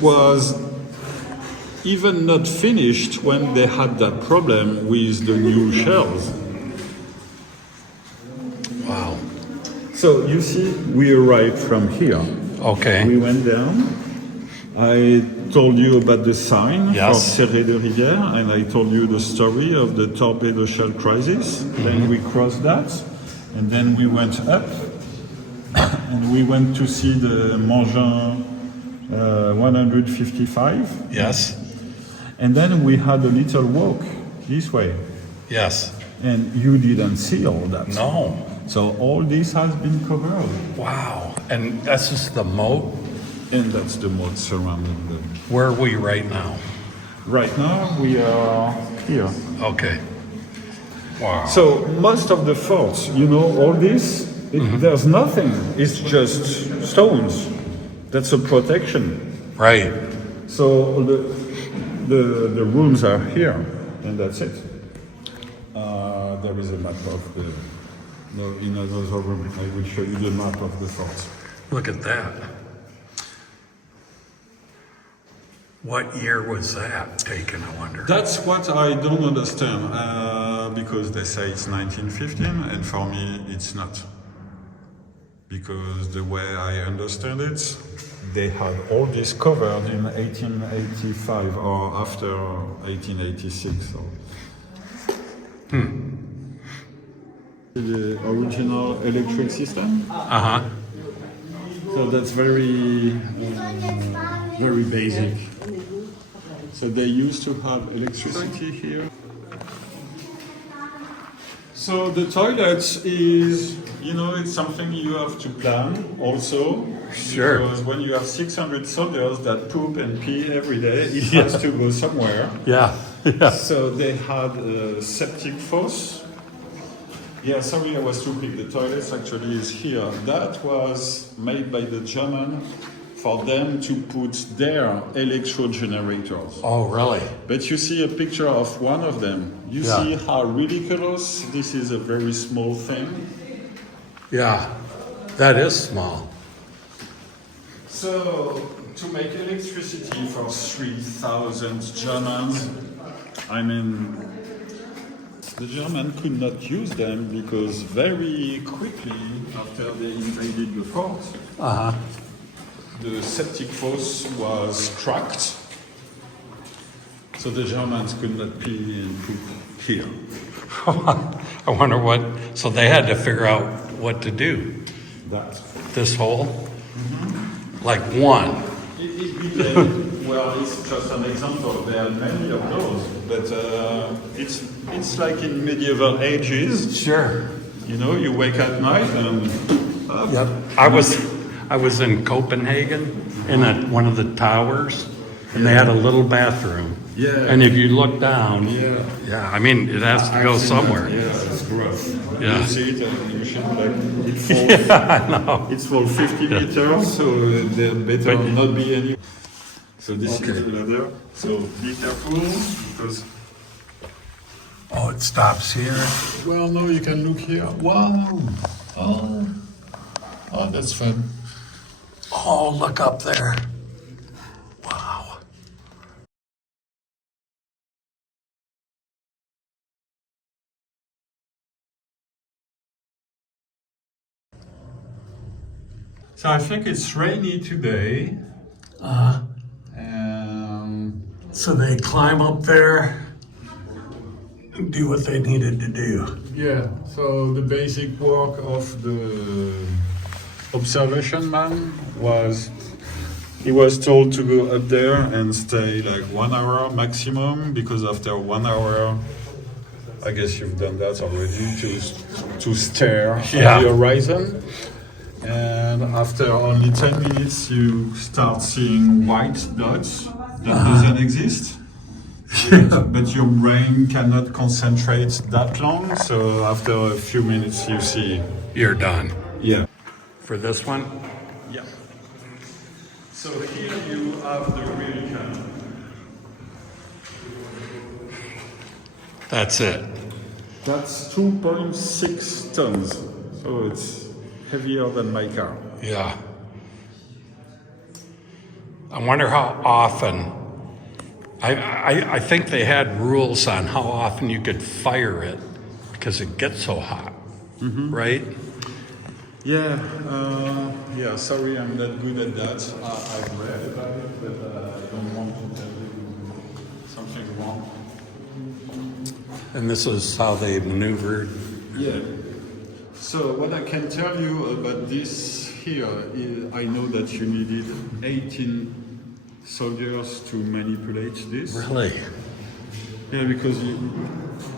it was even not finished when they had that problem with the new shells. Wow. So you see, we arrived from here. Okay. We went down. I told you about the sign Yes. for Serré de Rivière, and I told you the story of the torpedo shell crisis. Then we crossed that, and then we went up, and we went to see the Mangin 155. Yes. And then we had a little walk this way, Yes. and you didn't see all that. No. So all this has been covered, Wow. And this is the moat. and that's the moat surrounding them. Where are we right now? Right now we are here. Okay. Wow. So most of the forts, you know, all this, there's nothing. It's just stones. That's a protection. Right. So the rooms are here, and that's it. There is a map of the. No, in another room, I will show you the map of the fort. Look at that. What year was that taken, I wonder? That's what I don't understand, because they say it's 1915, and for me it's not. Because the way I understand it, they had all this covered in 1885 or after 1886. So. The original electric system. Uh-huh. So that's very basic. So they used to have electricity here. So the toilets is, you know, it's something you have to plan also. Sure. Because when you have 600 soldiers that poop and pee every day, it has to go somewhere. Yeah. Yeah. So they had a septic fosse. Yeah, sorry, I was too quick. The toilets actually is here. That was made by the German for them to put their electro generators. Oh, really? But you see a picture of one of them. You Yeah. see how ridiculous this is, a very small thing. Yeah. That is small. So, to make electricity for 3,000 Germans, I mean, the Germans could not use them because very quickly after they invaded the fort, Uh-huh. the septic fosse was cracked. So the Germans could not pee and poop here. I wonder what, so they had to figure out what to do. That. This hole? Like one. It became, well, it's just an example. There are many of those, but it's like in medieval ages. Sure. You know, you wake at night and. Yep. I was in Copenhagen in one of the towers, and they had a little bathroom. Yeah. And if you look down, Yeah. I mean, it has to go I've seen somewhere. that. Yeah, it's gross. Yeah. You see it and you should like it falls. Yeah, I know. It's for 50 meters, so there better not be any. So this is the ladder. So be careful because. Oh, it stops here. Well, no, you can look here. Wow. Oh, that's fun. Oh, look up there. Wow. So I think it's rainy today. So they climb up there and do what they needed to do. Yeah, so the basic work of the observation man was, he was told to go up there and stay like 1 hour maximum, because after 1 hour, I guess you've done that already, to stare at the horizon. And after only 10 minutes, you start seeing white dots that doesn't exist. But your brain cannot concentrate that long, so after a few minutes you see. You're done. Yeah. For this one? Yeah. So here you have the real cannon. That's it. That's 2.6 tons, so it's heavier than my car. Yeah. I wonder how often. I think they had rules on how often you could fire it because it gets so hot, right? Yeah, yeah, sorry I'm not good at that. I've read about it, but I don't want to tell you something wrong. And this is how they maneuvered. Yeah. So what I can tell you about this here is I know that you needed 18 soldiers to manipulate this. Really? Yeah, because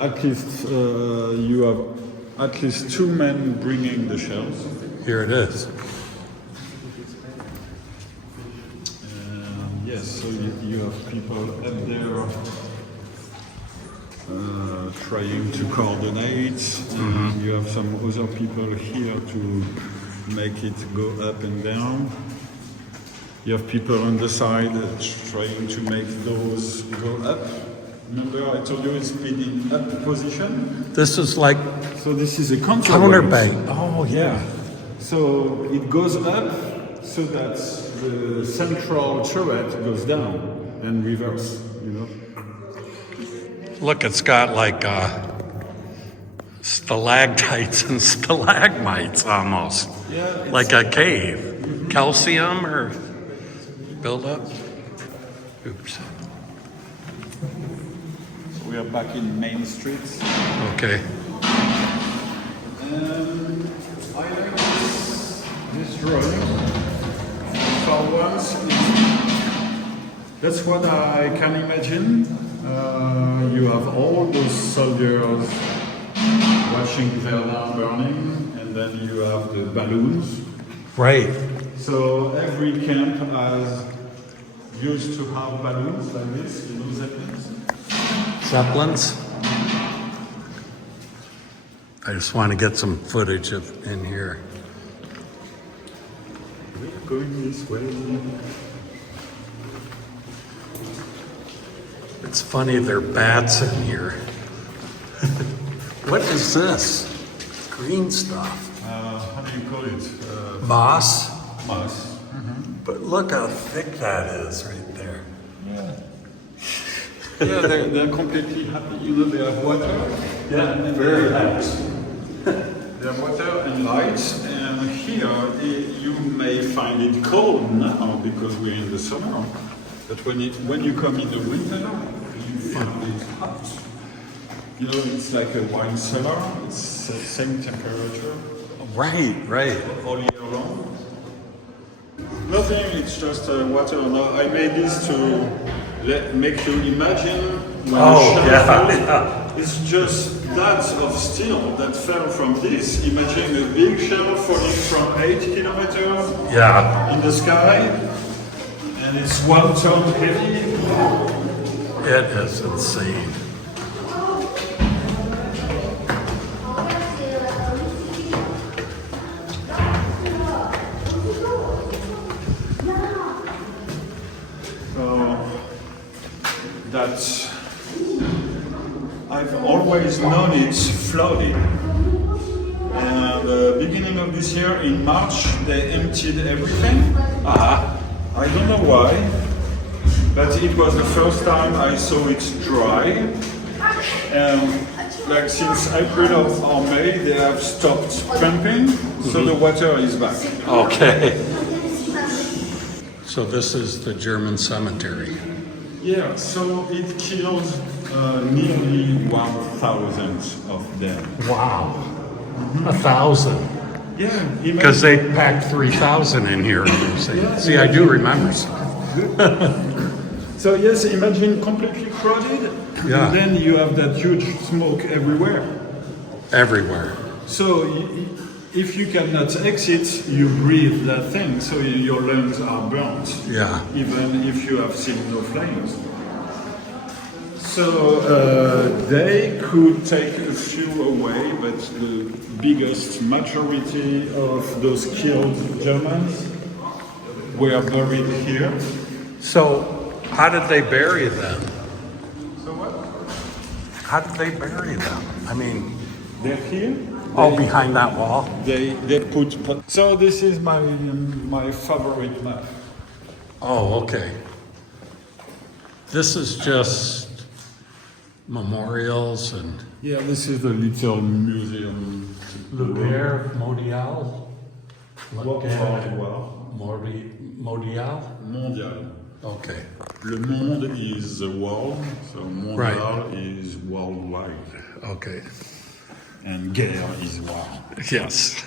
at least you have at least 2 men bringing the shells. Here it is. Yes, so you have people up there trying to coordinate. And you have some other people here to make it go up and down. You have people on the side trying to make those go up. Remember I told you it's in up position? This is like So this is a counterweight. counterbank. Oh, yeah. So it goes up so that the central turret goes down and reverse, you know. Look, it's got like stalactites and stalagmites almost. Yeah, it's- Like a cave. Calcium or build up. Oops. We are back in Main Street. Okay. I like this drawing. For once, that's what I can imagine. You have all those soldiers watching Verdun burning, and then you have the balloons. Right. So every camp has used to have balloons like this, you know, zeppelins. Zeppelins. I just want to get some footage of in here. We're going this way. It's funny, there are bats in here. What is this? Green stuff. How do you call it? Moss. Moss. But look how thick that is right there. Yeah, they're completely happy. You know, they have water. Yeah, and very light. They have water and lights. And here, you may find it cold now because we're in the summer. But when you come in the winter, you find it hot. You know, it's like a wine cellar. It's the same temperature Right. all year long. Nothing, it's just water. Now, I made this to make you imagine when a shell falls. It's just that of steel that fell from this. Imagine a big shell falling from 8 kilometers Yeah. in the sky, and it's 1 ton heavy. It is insane. That I've always known it's flooded. And beginning of this year, in March, they emptied everything. I don't know why, but it was the first time I saw it dry. And like since April or May, they have stopped pumping, so the water is back. Okay. So this is the German cemetery. Yeah, so it killed nearly 1,000 of them. Wow. 1,000. Yeah, Because they packed 3,000 in here. See, I do remember. So yes, imagine completely crowded. Yeah. And then you have that huge smoke everywhere. Everywhere. So if you cannot exit, you breathe that thing. So your lungs are burnt. Yeah. Even if you have seen no flames. So they could take a few away, but the biggest majority of those killed Germans were buried here. So how did they bury them? So what? How did they bury them? I mean, They're here. oh, behind that wall? They put. So this is my favorite map. Oh, okay. This is just memorials and Yeah, this is the little museum. Le Père Mondial. Mondial. Mondial. Okay. Le monde is the world, so mondial Right. is worldwide. Okay. And guerre is war. Yes.